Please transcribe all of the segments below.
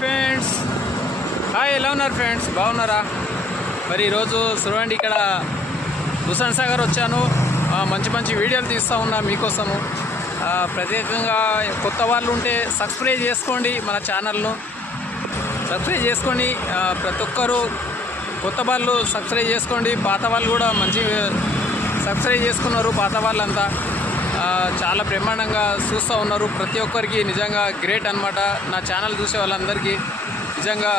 Friends, hi, ఎలా ఉన్నారు friends? బాగున్నారా? మరి ఈరోజు చూడండి, ఇక్కడ హుస్సేన్ సాగర్ వచ్చాను. మంచి మంచి వీడియోలు తీస్తూ ఉన్నా మీకోసము. ప్రత్యేకంగా కొత్త వాళ్ళు ఉంటే సబ్స్క్రైబ్ చేసుకోండి, మన ఛానల్ను సబ్స్క్రైబ్ చేసుకొని ప్రతి ఒక్కరూ కొత్త వాళ్ళు సబ్స్క్రైబ్ చేసుకోండి. పాత వాళ్ళు కూడా మంచి సబ్స్క్రైబ్ చేసుకున్నారు. పాత వాళ్ళంతా చాలా బ్రహ్మాండంగా చూస్తూ ఉన్నారు. ప్రతి ఒక్కరికి నిజంగా గ్రేట్ అనమాట. నా ఛానల్ చూసే వాళ్ళందరికీ నిజంగా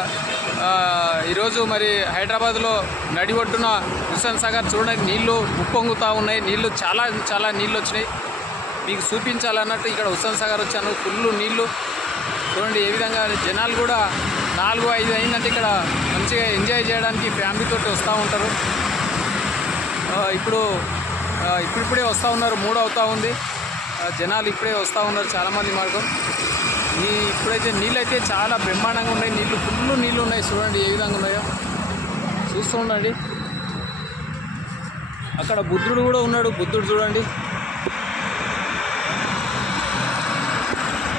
ఈరోజు మరి హైదరాబాద్లో నడి ఒడ్డున హుస్సేన్ సాగర్ చూడండి, నీళ్లు ఉప్పొంగుతూ ఉన్నాయి. నీళ్లు చాలా చాలా నీళ్ళు వచ్చినాయి. మీకు చూపించాలన్నట్టు ఇక్కడ హుస్సేన్ సాగర్ వచ్చాను. ఫుల్ నీళ్లు చూడండి. ఏ విధంగా జనాలు కూడా 4-5 అయిందంటే ఇక్కడ మంచిగా ఎంజాయ్ చేయడానికి ఫ్యామిలీతో వస్తూ ఉంటారు. ఇప్పుడిప్పుడే వస్తూ ఉన్నారు. 3 అవుతూ ఉంది. జనాలు ఇప్పుడే వస్తూ ఉన్నారు చాలామంది మార్గం. ఇప్పుడైతే నీళ్ళు అయితే చాలా బ్రహ్మాండంగా ఉన్నాయి. నీళ్ళు ఫుల్ నీళ్ళు ఉన్నాయి. చూడండి ఏ విధంగా ఉన్నాయో చూస్తూ ఉండండి. అక్కడ బుద్ధుడు కూడా ఉన్నాడు. బుద్ధుడు చూడండి,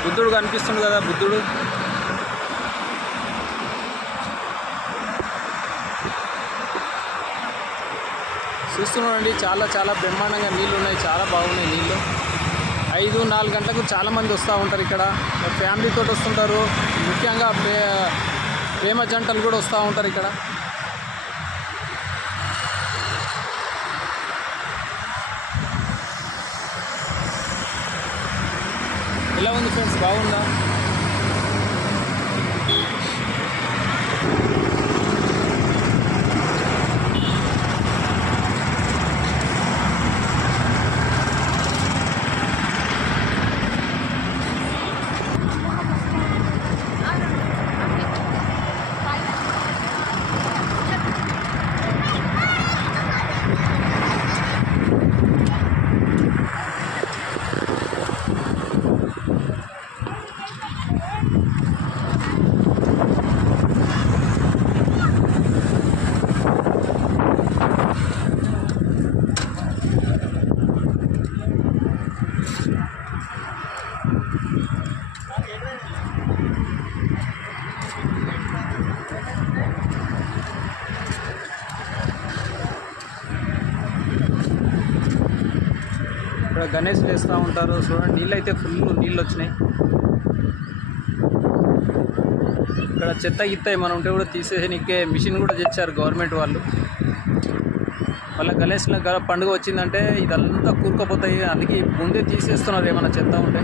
బుద్ధుడు కనిపిస్తుంది కదా, బుద్ధుడు. చూస్తున్నానండి, చాలా చాలా బ్రహ్మాండంగా నీళ్ళు ఉన్నాయి. చాలా బాగున్నాయి నీళ్ళు. 5-4 గంటలకు చాలామంది వస్తూ ఉంటారు. ఇక్కడ ఫ్యామిలీతో వస్తుంటారు. ముఖ్యంగా ప్రేమ జంటలు కూడా వస్తూ ఉంటారు ఇక్కడ. ఎలా ఉంది ఫ్రెండ్స్? బాగుందా? ఇక్కడ గణేష్ వేస్తూ ఉంటారు. చూడండి, నీళ్ళు అయితే ఫుల్ నీళ్ళు వచ్చినాయి. ఇక్కడ చెత్త గిత్తాయి మనం ఉంటే కూడా తీసేసే మిషన్ కూడా తెచ్చారు గవర్నమెంట్ వాళ్ళు. మళ్ళీ గణేష్ పండుగ వచ్చిందంటే ఇదంతా కూరుకుపోతాయి. అందుకే ముందే తీసేస్తున్నారు ఏమన్నా చెత్త ఉంటే.